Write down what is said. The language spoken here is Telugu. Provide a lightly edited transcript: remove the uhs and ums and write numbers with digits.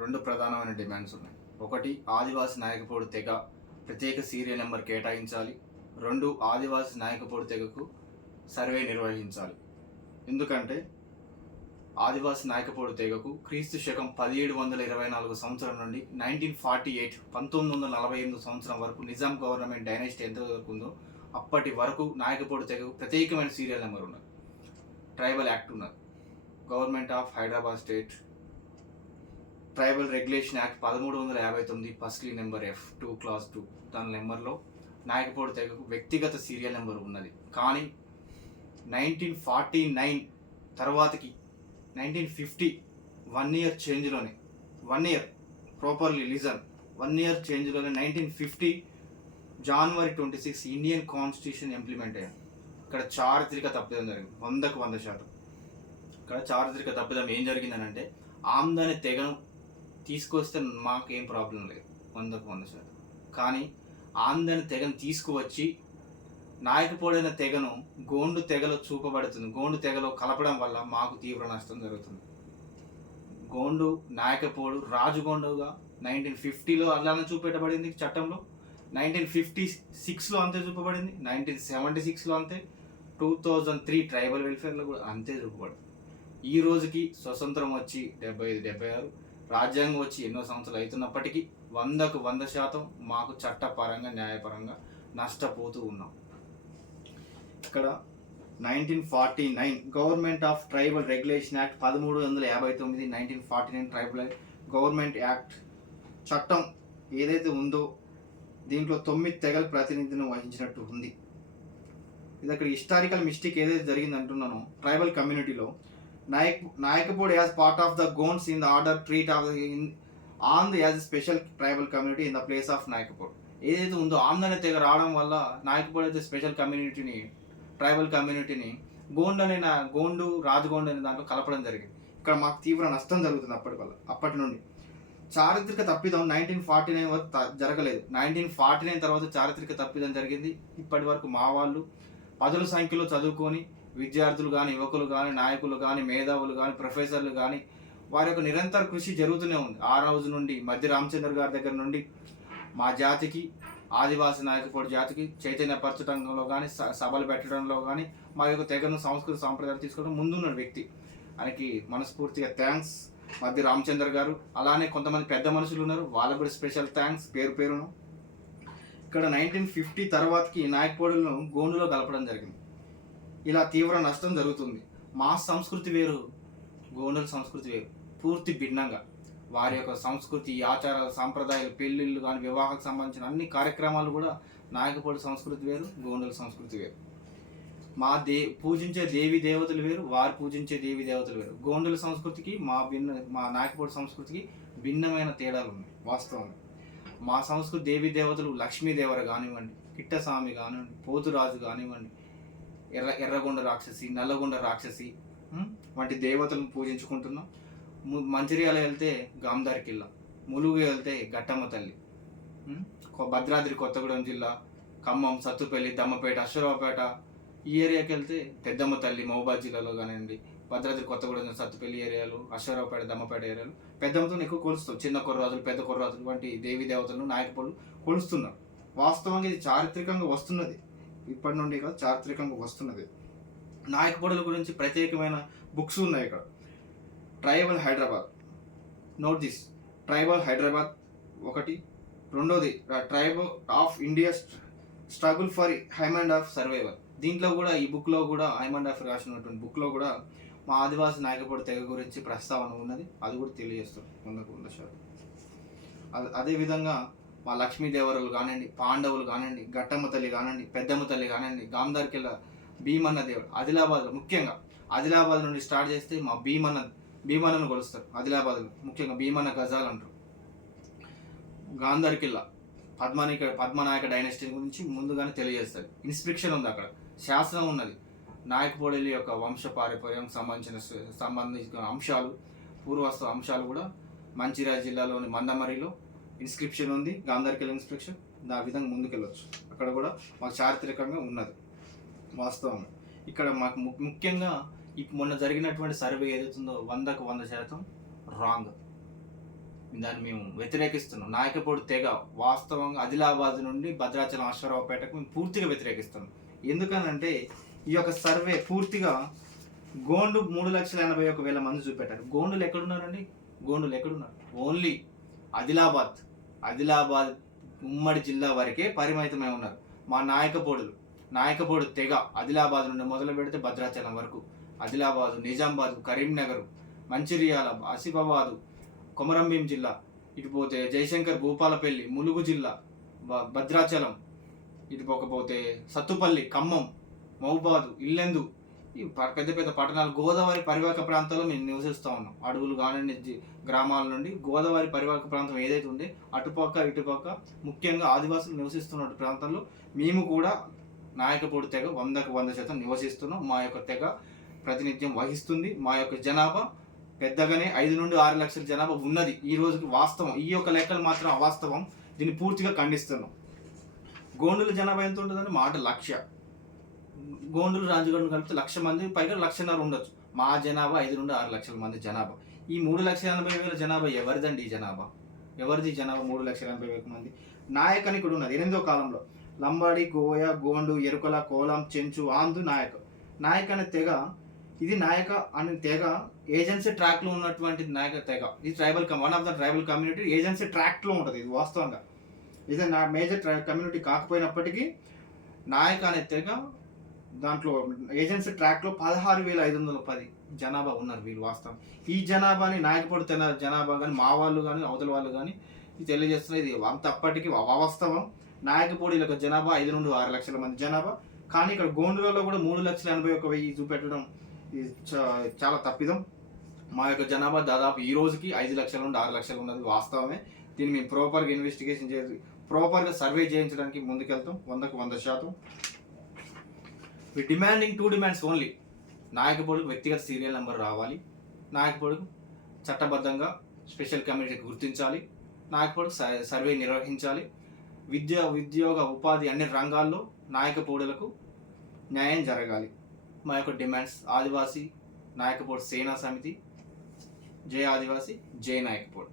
రెండు ప్రధానమైన డిమాండ్స్ ఉన్నాయి. ఒకటి, ఆదివాసి నాయకపోడు తెగ ప్రత్యేక సీరియల్ నెంబర్ కేటాయించాలి. రెండు, ఆదివాసి నాయకపోడు తెగకు సర్వే నిర్వహించాలి. ఎందుకంటే ఆదివాసి నాయకపోడు తెగకు క్రీస్తు శకం 1724 సంవత్సరం నుండి 1948 1948 సంవత్సరం వరకు నిజాం గవర్నమెంట్ డైనాసిటీ ఎంత వరకు ఉందో అప్పటి వరకు నాయకపోడు తెగకు ప్రత్యేకమైన సీరియల్ నెంబర్ ఉన్నది. ట్రైబల్ యాక్ట్ ఉన్నది. Government of Hyderabad state tribal regulation act 1359 firstly number F2 class 2 దాని నెంబర్లో నాయకపోడు తెగకు వ్యక్తిగత సీరియల్ నెంబర్ ఉన్నది. కానీ 1949 తర్వాతకి 1950 1 ఇయర్ చేంజ్లోనే 1 ఇయర్ ప్రాపర్లీ లిజన్ 1 ఇయర్ చేంజ్లోనే 1950 January 26 ఇండియన్ కాన్స్టిట్యూషన్ ఇంప్లిమెంట్ అయ్యారు. ఇక్కడ చారిత్రక తప్పిదం జరిగింది 100%. ఇక్కడ చారిత్రక తప్పిదం ఏం జరిగిందని అంటే ఆమ్దాని తెగను తీసుకొస్తే మాకేం ప్రాబ్లం లేదు 100%. కానీ ఆమ్దాని తెగను తీసుకువచ్చి నాయకపోడైన తెగను గోండు తెగలో చూపబడుతుంది. గోండు తెగలో కలపడం వల్ల మాకు తీవ్ర నష్టం జరుగుతుంది. గోండు నాయకపోడు రాజుగోండుగా 1950లో అలానే చూపెట్టబడింది చట్టంలో, 1956లో అంతే చూపబడింది, 1976లో అంతే, 2003 ట్రైబల్ వెల్ఫేర్లో కూడా అంతే చూపబడింది. ఈ రోజుకి స్వతంత్రం వచ్చి 75-76 రాజ్యాంగం వచ్చి ఎన్నో సంవత్సరాలు అవుతున్నప్పటికీ 100% మాకు చట్టపరంగా న్యాయపరంగా నష్టపోతూ ఉన్నాం. ఇక్కడ 1949 government of tribal regulation act 1359 1949 tribal government act చట్టం ఏదైతే ఉందో దీంట్లో 9 తెగల ప్రాతినిధ్యం వహించినట్టు ఉంది. ఇది అక్కడ హిస్టారికల్ మిస్టేక్ ఏదైతే జరిగింది అంటున్నానో ట్రైబల్ కమ్యూనిటీలో Naikpod as part of the Gonds in the order treat off on the as special tribal community in the place of Naikpod ఏదైతే ఉందో ఆంధ్ర తెగ రావడం వల్ల నాయకపోడ్ అయితే స్పెషల్ కమ్యూనిటీని ట్రైబల్ కమ్యూనిటీని గోండు రాజగోండు అనే దాంట్లో కలపడం జరిగింది. ఇక్కడ మాకు తీవ్ర నష్టం జరుగుతుంది అప్పటి నుండి. చారిత్రక తప్పిదం 1949 వరకు జరగలేదు. 1949 తర్వాత చారిత్రక తప్పిదం జరిగింది. ఇప్పటి వరకు మా వాళ్ళు పదుల సంఖ్యలో చదువుకొని విద్యార్థులు కానీ, యువకులు కానీ, నాయకులు కానీ, మేధావులు కానీ, ప్రొఫెసర్లు కానీ వారి యొక్క నిరంతర కృషి జరుగుతూనే ఉంది. ఆ రోజు నుండి మధ్య రామచంద్ర గారి దగ్గర నుండి మా జాతికి, ఆదివాసి నాయకపోడు జాతికి చైతన్యపరచడంలో కానీ, సభలు పెట్టడంలో కానీ, మా యొక్క తెగను సంస్కృతి సాంప్రదాయాలు తీసుకోవడం ముందున్న వ్యక్తి. ఆయనకి మనస్ఫూర్తిగా థ్యాంక్స్ మధ్య రామచంద్ర గారు. అలానే కొంతమంది పెద్ద మనుషులు ఉన్నారు, వాళ్ళకు కూడా స్పెషల్ థ్యాంక్స్ పేరును. ఇక్కడ 1950 తర్వాతకి నాయకపోడులను గోండులో కలపడం జరిగింది. ఇలా తీవ్ర నష్టం జరుగుతుంది. మా సంస్కృతి వేరు, గోండుల సంస్కృతి వేరు, పూర్తి భిన్నంగా వారి యొక్క సంస్కృతి, ఆచారాలు, సాంప్రదాయాలు, పెళ్ళిళ్ళు కానీ, వివాహాలకు సంబంధించిన అన్ని కార్యక్రమాలు కూడా నాయకపోడు సంస్కృతి వేరు, గోండుల సంస్కృతి వేరు. మా పూజించే దేవి దేవతలు వేరు, వారు పూజించే దేవి దేవతలు వేరు. గోండుల సంస్కృతికి మా నాయకపోడు సంస్కృతికి భిన్నమైన తేడాలు ఉన్నాయి వాస్తవంగా. మా సంస్కృతి దేవి దేవతలు లక్ష్మీదేవర కానివ్వండి, కిట్టస్వామి కానివ్వండి, పోతురాజు కానివ్వండి, ఎర్రగొండ రాక్షసి, నల్లగొండ రాక్షసి వంటి దేవతలను పూజించుకుంటున్నాం. మంచిర్యాల వెళ్తే గాంధార్ కిల్లా, ములుగు వెళ్తే గట్టమ్మ తల్లి, భద్రాద్రి కొత్తగూడెం జిల్లా ఖమ్మం, సత్తుపల్లి, దమ్మపేట, అశ్వరావుపేట ఈ ఏరియాకి వెళ్తే పెద్దమ్మ తల్లి మహబూబాద్ జిల్లాలో కానివ్వండి, భద్రాద్రి కొత్తగూడెం, సత్తుపల్లి ఏరియాలు, అశ్వరావుపేట, దమ్మపేట ఏరియాలు పెద్దమ్మతో ఎక్కువ కొలుస్తాం. చిన్న కొర్రాజులు, పెద్ద కొర్రాజులు వంటి దేవీ దేవతలను నాయకపోళ్ళు కొలుస్తున్నారు. వాస్తవంగా ఇది చారిత్రకంగా వస్తున్నది, ఇప్పటి నుండి కాదు, చారిత్రకంగా వస్తున్నది. నాయకపోడుల గురించి ప్రత్యేకమైన బుక్స్ ఉన్నాయి ఇక్కడ. Tribal Hyderabad, note this, tribal Hyderabad ఒకటి. రెండోది tribal of India struggle for హైమండ్ ఆఫ్ సర్వైవల్. దీంట్లో కూడా ఈ బుక్లో కూడా హైమండ్ ఆఫ్ రాసినటువంటి బుక్లో కూడా మా ఆదివాసి నాయకపోడు తెగ గురించి ప్రస్తావన ఉన్నది. అది కూడా తెలియజేస్తాం 100%. అదేవిధంగా మా లక్ష్మీదేవరులు కానివ్వండి, పాండవులు కానివ్వండి, గట్టమ్మ తల్లి కానివ్వండి, పెద్దమ్మ తల్లి కానివ్వండి, గాంధార్కిల్ల భీమన్న దేవుడు, ఆదిలాబాద్లో ముఖ్యంగా ఆదిలాబాద్ నుండి స్టార్ట్ చేస్తే మా భీమన్నను కొలుస్తారు. ఆదిలాబాద్లో ముఖ్యంగా భీమన్న గజాలు అంటారు. గాంధార్కిల్ల పద్మనాయక డైనాసిటీ గురించి ముందుగానే తెలియజేస్తారు. ఇన్స్క్రిప్షన్ ఉంది అక్కడ, శాసనం ఉన్నది. నాయకపోడుల యొక్క వంశ పారంపర్యం సంబంధించిన అంశాలు, పూర్వస్తు అంశాలు కూడా మంచిర్యాల జిల్లాలోని మందమరిలో ఇన్స్క్రిప్షన్ ఉంది, గాంధార్కిల్ల ఇన్స్క్రిప్షన్. ఆ విధంగా ముందుకెళ్ళొచ్చు. అక్కడ కూడా మాకు చారిత్రకంగా ఉన్నది వాస్తవంగా. ఇక్కడ మాకు ముఖ్యంగా మొన్న జరిగినటువంటి సర్వే ఏదైతుందో 100% రాంగ్. దాన్ని మేము వ్యతిరేకిస్తున్నాం. నాయకపోడు తెగ వాస్తవంగా ఆదిలాబాద్ నుండి భద్రాచలం అశ్వరావుపేటకు మేము పూర్తిగా వ్యతిరేకిస్తున్నాం. ఎందుకనంటే ఈ యొక్క సర్వే పూర్తిగా గోండు 3,81,000 మంది చూపెట్టారు. గోండులు ఎక్కడున్నారండి? గోండులు ఎక్కడున్నారు? ఓన్లీ ఆదిలాబాద్ ఉమ్మడి జిల్లా వరకే పరిమితమై ఉన్నారు. మా నాయకపోడు తెగ ఆదిలాబాద్ నుండి మొదలు పెడితే భద్రాచలం వరకు, ఆదిలాబాదు, నిజామాబాదు, కరీంనగర్, మంచిర్యాల, ఆసిఫాబాదు, కొమరంభీం జిల్లా, ఇటు పోతే జయశంకర్, భూపాలపల్లి, ములుగు జిల్లా, భద్రాచలం, ఇటు పోకపోతే సత్తుపల్లి, ఖమ్మం, మహబూబాదు, ఇల్లెందు, ఈ పెద్ద పెద్ద పట్టణాలు, గోదావరి పరివాహక ప్రాంతాల్లో మేము నివసిస్తూ ఉన్నాం. అడవులు కానివ్వండి, గ్రామాల నుండి గోదావరి పరివాహక ప్రాంతం ఏదైతే ఉందో అటుపక్క ఇటుపక్క ముఖ్యంగా ఆదివాసులు నివసిస్తున్న ప్రాంతంలో మేము కూడా నాయకపోడు తెగ 100% నివసిస్తున్నాం. మా యొక్క తెగ ప్రాతినిధ్యం వహిస్తుంది. మా యొక్క జనాభా పెద్దగానే 5 నుండి 6 లక్షల జనాభా ఉన్నది ఈ రోజుకి. వాస్తవం, ఈ యొక్క లెక్కలు మాత్రం అవాస్తవం. దీన్ని పూర్తిగా ఖండిస్తున్నాం. గోండుల జనాభా ఎంత ఉంటుందంటే మాట 1,00,000. గోండులు రాజగోండు కలిపితే 1,00,000 మంది పైగా 1,50,000 ఉండొచ్చు. మా జనాభా 5 నుండి 6 లక్షల మంది జనాభా. ఈ 3,80,000 జనాభా ఎవరిదండి? ఈ జనాభా ఎవరిది? జనాభా 3,80,000 మంది. నాయక్ అని ఇక్కడ ఉన్నది 8వ కాలంలో. లంబాడి, గోయ, గోండు, ఎరుకల, కోలం, చెంచు, ఆందు, నాయక్ అనే తెగ. ఇది నాయక అనే తెగ ఏజెన్సీ ట్రాక్లో ఉన్నటువంటి నాయక తెగ. ఇది one of the tribal community agency ట్రాక్లో ఉంటుంది. ఇది వాస్తవంగా ఇది నా మేజర్ కమ్యూనిటీ కాకపోయినప్పటికీ నాయక అనే తెగ దాంట్లో ఏజెన్సీ ట్రాక్లో 16,510 జనాభా ఉన్నారు వీళ్ళు. వాస్తవం ఈ జనాభాని నాయకపోడు జనాభా కానీ మా వాళ్ళు కానీ అవతల వాళ్ళు కానీ తెలియజేస్తున్నారు. ఇది అంత అప్పటికి అవాస్తవం. నాయకపోడి యొక్క జనాభా 5 నుండి 6 లక్షల మంది జనాభా. కానీ ఇక్కడ గోండులలో కూడా 3,81,000 చూపెట్టడం ఇది చాలా తప్పిదం. మా యొక్క జనాభా దాదాపు ఈ రోజుకి 5 లక్షల నుండి 6 లక్షలు ఉన్నది వాస్తవమే. దీన్ని మేము ప్రాపర్గా ఇన్వెస్టిగేషన్ చేసి ప్రాపర్గా సర్వే చేయించడానికి ముందుకెళ్తాం 100%. వి డిమాండింగ్ 2 డిమాండ్స్ ఓన్లీ. నాయకపోడుకు వ్యక్తిగత సీరియల్ నెంబర్ రావాలి. నాయకపోడుకు చట్టబద్ధంగా స్పెషల్ కమ్యూనిటీకి గుర్తించాలి. నాయకపోడుకు సర్వే నిర్వహించాలి. ఉద్యోగ ఉపాధి అన్ని రంగాల్లో నాయకపోడులకు న్యాయం జరగాలి. మా యొక్క డిమాండ్స్ ఆదివాసీ నాయకపోడు సేనా సమితి, జై ఆదివాసీ, జై నాయకపోడు.